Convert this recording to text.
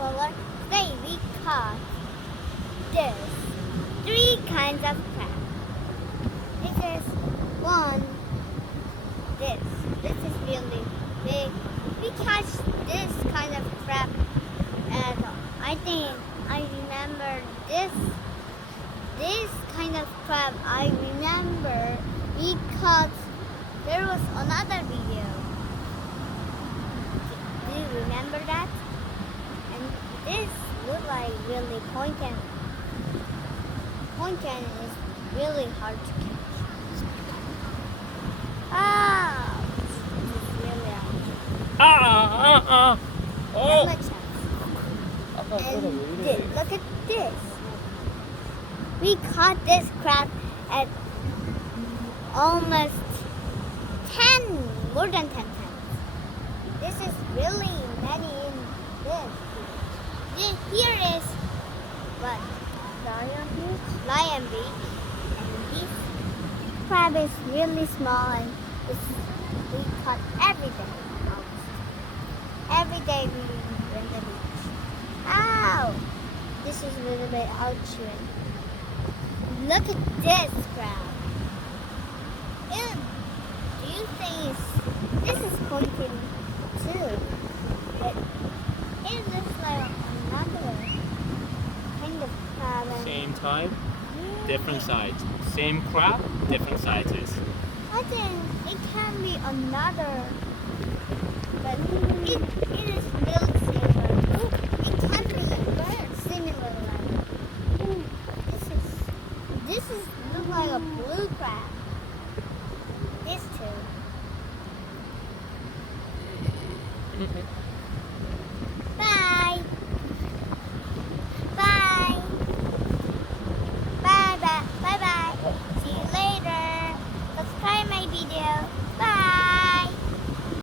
Explorer. Today we caught this three kinds of crab. This is one. This is really big. We catch this kind of crab, and I think I remember this kind of crab. I remember because there was another video. Do you remember that? And this look like really pointed. Pointed is really hard to catch. Ah, it's really hard. 어! And 아까 그거는 왜 이래? look at this. We caught this crab at almost 10, more than 10 times. This is really many in this. Here is what? Lion beach. And this crab is really small and we caught every day. Almost. Every day we went to the beach. Ow! This is a little bit ouchy. Look at this crab. Ew. Do you think this is pointing too? But it looks like another kind of crab. And Same type, different size. Same crab, different sizes. I think it can be another, but it is really